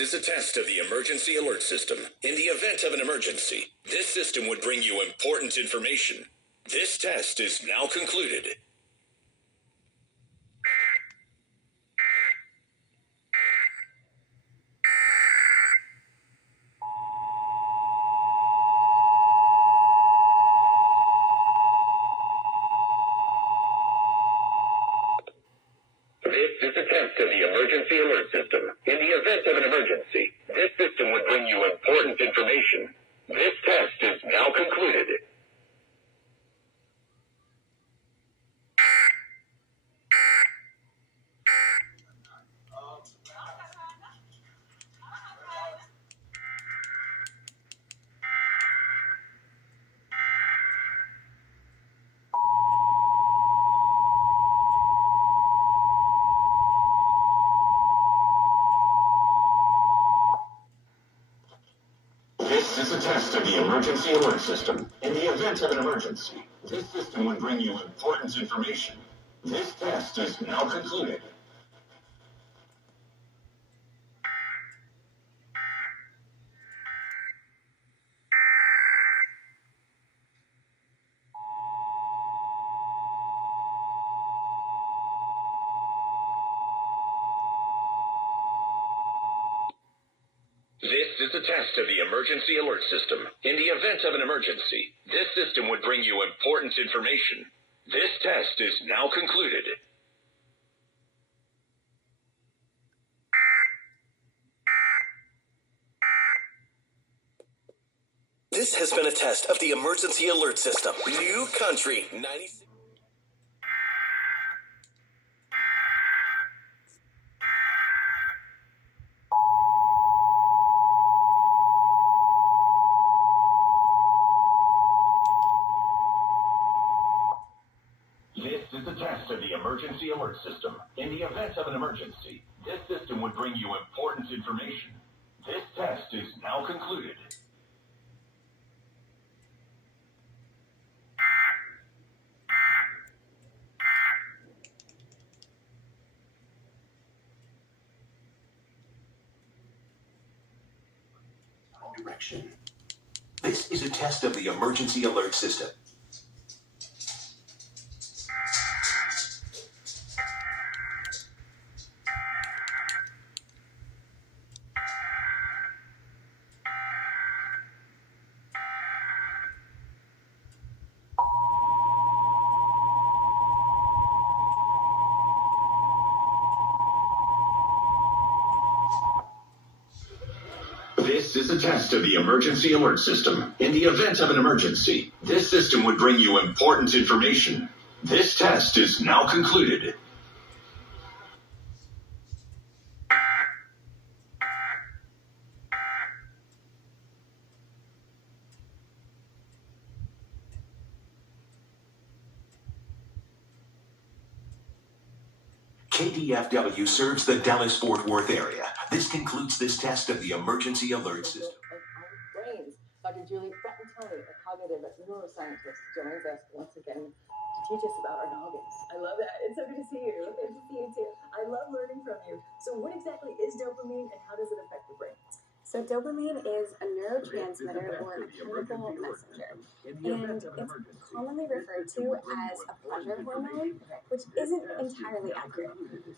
This is a test of the emergency alert system. In the event of an emergency, this system would bring you important information. This test is now concluded. This is a test of the emergency alert system. In the event of an emergency, this system would bring you important information. This test is now concluded. This is a test of the emergency alert system. In the event of an emergency, this system would bring you important information. This test is now concluded. This is a test of the emergency alert system. In the event of an emergency, this system would bring you important information. This test is now concluded. This has been a test of the emergency alert system. New country 96. This is a test of the emergency alert system. In the event of an emergency, this system would bring you important information. This test is now concluded. Direction. This is a test of the emergency alert system. This is a test of the emergency alert system. In the event of an emergency, this system would bring you important information. This test is now concluded. KDFW serves the Dallas-Fort Worth area. This concludes this test of the emergency alert system. Our brains. Dr. Julie Fratantoni, a cognitive neuroscientist, joins us once again to teach us about our noggins. I love that. It's so good to see you. Good to see you too. I love learning from you. So what exactly is dopamine and how does it affect the brain? So dopamine is a neurotransmitter or a chemical messenger, and it's commonly referred to as a pleasure hormone, which isn't entirely accurate.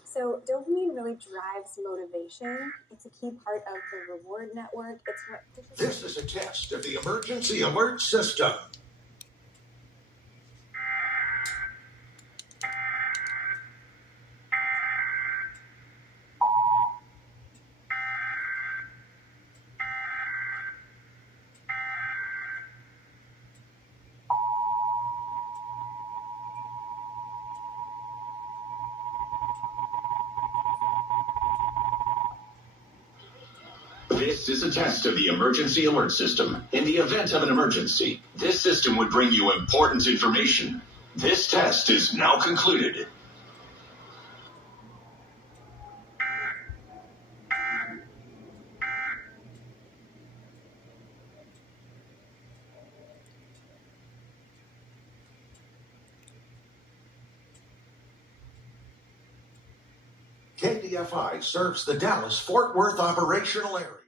So dopamine really drives motivation. It's a key part of the reward network. It's what This is a test of the emergency alert system. This is a test of the emergency alert system. In the event of an emergency, this system would bring you important information. This test is now concluded. KDFI serves the Dallas-Fort Worth operational area.